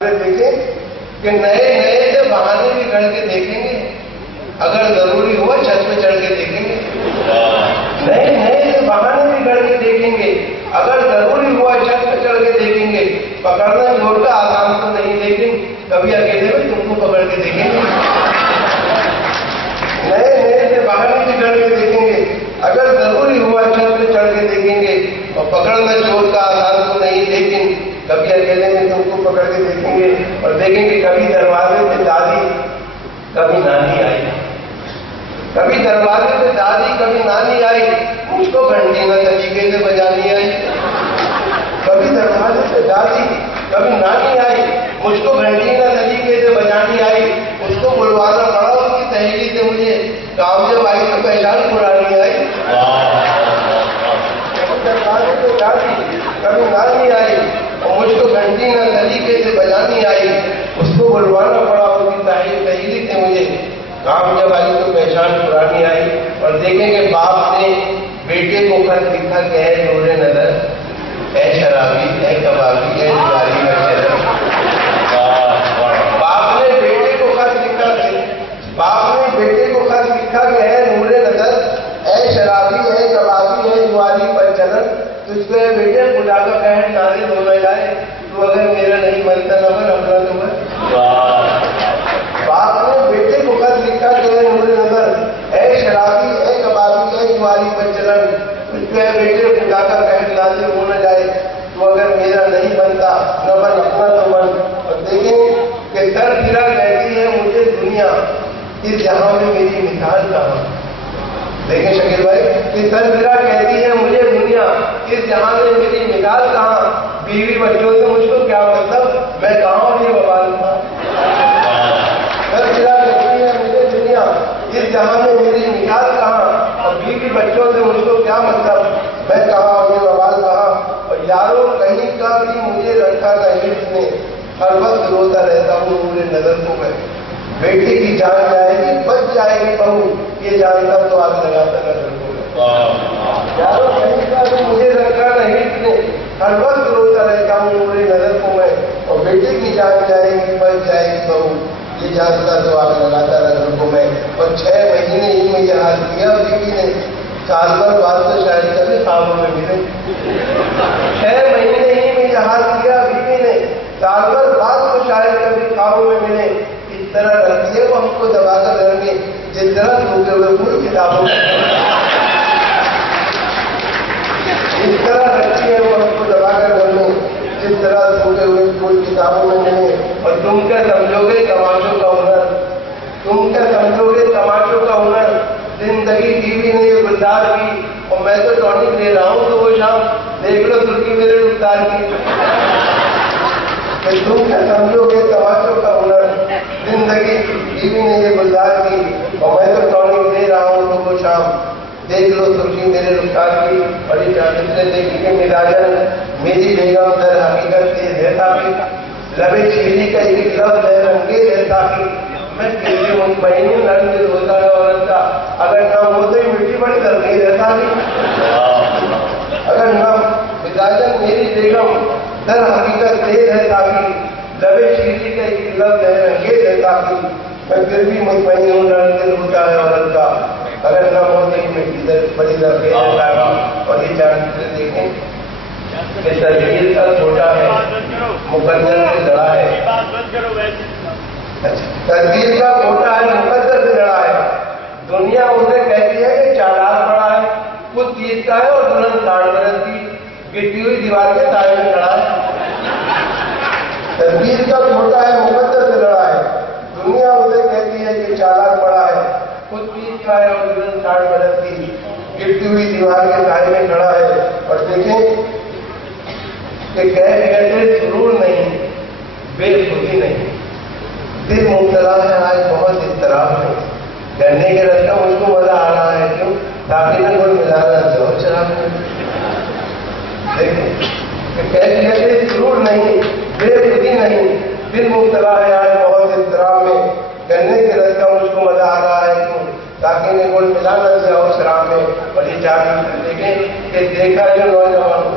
دیکھیں کہ نئے نئے سے بہانے بھی گڑھ کے دیکھیں گے، اگر ضروری ہوا چھت پہ چڑھ کے دیکھیں گے، نئے نئے سے بہانے بھی گڑھ کے دیکھیں گے، اگر ضروری ہوا چھت پہ چڑھ کے دیکھیں گے، پکڑنا جوڑ کا آسان تو نہیں، لیکن کبھی اکیلے میں تم کو پکڑ کے دیکھیں گے، نئے نئے سے بہانے بھی گڑھ کے دیکھیں گے، اگر ضروری ہوا چھت پہ چڑھ کے دیکھیں گے، اور پکڑنا جوڑ کا آسان تو نہیں، لیکن کبھی اکیلے میں تم کو پکڑ کے دیکھیں گے، اور دیکھیں گے کبھی دروازے پہ دادی کبھی نانی آئی، کبھی دروازے پہ دادی کبھی نانی آئی، مجھ کو گھنٹی نہ طریقے سے بجانی آئی، کبھی دروازے پہ دادی کبھی نانی آئی، مجھ کو گھنٹی نہ طریقے سے بجانی آئی، اس کو بلوانا پڑا اس کی سہیلی سے، مجھے کام جب آئی تو پہچان پرانی آئی، دروازے پہ دادی کبھی نانی آئی اور مجھ کو گھنٹی نہ طریقے سے بجانی آئی، اس کو بلوانا پڑا اس کی سہیلی سے، مجھے کام جب آئی تو پہچان پرانی آئی۔ اور دیکھیں کہ باپ نے بیٹے کو خط لکھا کہ اے نور نظر، اے شرابی، اے کبابی، اے جواری کا چلن، باپ نے بیٹے کو خط لکھا کہ اے نور نظر، اے شرابی، اے کبابی، اے جواری پر چلن، تجھ کو اے بیٹے خدا کا قہر نازل ہو نہ جائے، تو اگر میرا نہیں بنتا نہ بن اپنا تو بن۔ باپ نے بیٹے کو خط لکھا کہ اے نور نظر، اے شرابی، اے کبابی، اے جواری پر چلن، تجھ کو اے بیٹے خدا کا قہر نازل ہو نہ جائے، تو اگر میرا نہیں بنتا نہ بن اپنا تو بن۔ اور دیکھیں کہ سر گرا کہتی ہے مجھے دنیا، اس جہاں میں میری مثال کہاں، دیکھیں شکیل بھائی کہ سر گرا کہتی ہے مجھے دنیا، اس جہاں میں میری مثال کہاں، بیوی بچوں سے مجھ کو کیا مطلب، میں کہاں اور یہ بوال تھا، سر گرا کہتی ہے مجھے دنیا، اس جہاں میں میری مثال کہاں، اور بیوی بچوں سے مجھ کو کیا مطلب، میں کہاں اور یہ بوال کہاں، اور یاروں کہیں کا بھی مجھے رکھا نہ ہٹ نے، ہر وقت روتا رہتا ہوں پورے نظر کو میں، بیٹی کی جان جائے گی بچ جائے گی بہو، یہ جانتا تو آگ لگاتا نظر کو میں، یاروں کہیں کا بھی مجھے رکھا نہ ہٹ نے، ہر وقت روتا رہتا ہوں پورے نظر کو میں، اور بیٹی کی جان جائے گی بچ جائے گی بہو، یہ جانتا تو آگ لگاتا نظر کو میں۔ اور 6 مہینے ہی میں یہ حال کیا بیوی نے، سال بھر بعد تو شاید کبھی خوابوں میں ملے، 6 مہینے ہی میں یہ حال کیا بیوی نے، سال بھر بعد تو شاید کبھی خوابوں میں ملے، اس طرح رکھتی ہے وہ ہم کو دبا کر گھر میں، جس طرح سوکھے ہوئے پھول کتابوں میں، اس طرح رکھتی ہے وہ ہم کو دبا کر گھر میں، جس طرح سوکھے ہوئے پھول کتابوں میں ملے۔ اور تم کیا سمجھو گے تماشوں کا ہنر، تم کیا سمجھو گے تماشوں کا ہنر، زندگی بیوی نے یہ گلزار کی، اور میں تو ٹونک دے رہا ہوں تو وہ شام دیکھ لو ترکی میرے رفتار کی، تم کیا سمجھو گے تماشوں کا ہنر، زندگی بیوی نے یہ گلزار کی، اور میں تو ٹونک دے رہا ہوں تو وہ شام دیکھ لو ترکی میرے رفتار کی۔ اور یہ چاہتے دیکھی کہ مزاجن میری بیگم در حقیقت تیز ہے تاکہ لبے شیری کا ایک لفظ ہے رنگیز ہے تاکہ میں کسی مطمئن رنگ دل ہوتا ہے عورت کا، اگر نہ ہو تو ہی مٹی بڑی ترغیب ہے تاکہ، اگر نہ مزاجن میری بیگم در حقیقت تیز ہے تاکہ لبے شیری کا ایک لفظ ہے رنگیز ہے تاکہ میں پھر بھی مطمئن ہوں رنگ دل ہوتا ہے عورت کا، اگر نہ ہو تو ہی مٹی بڑی ترغیب ہے تاکہ۔ اور یہ جانتے دیکھیں کہ تدبیر کا چھوٹا ہے مقدر سے لڑا ہے، تدبیر کا چھوٹا ہے مقدر سے لڑا ہے، دنیا اسے کہتی ہے کہ چالاک بڑا ہے، خود جیتتا ہے اور دلہن 60 برس کی گرتی ہوئی دیوار کے سائے میں کھڑا ہے، تدبیر کا چھوٹا ہے مقدر سے لڑا ہے، دنیا اسے کہتی ہے کہ چالاک بڑا ہے، خود جیتتا ہے اور دلہن 60 برس کی گرتی ہوئی دیوار کے سائے میں کھڑا ہے۔ اور دیکھیں کہ کہتے سرور نہیں بے خودی نہیں، دل مبتلا ہے آج بہت اضطراب ہے، کرنے کے رستہ مجھ کو مزہ آ رہا ہے کیوں، تاکہ نہ کوئی ملا رہا جو شراب ہے، دیکھیں کہ کہتے سرور نہیں بے خودی نہیں، دل مبتلا ہے آج بہت اضطراب میں، کرنے کے رستہ مجھ کو مزہ آ رہا ہے کیوں، تاکہ نہ کوئی ملا نہ جاؤ شراب میں۔ اور یہ چاہتے دیکھیں کہ دیکھا جو نوجوان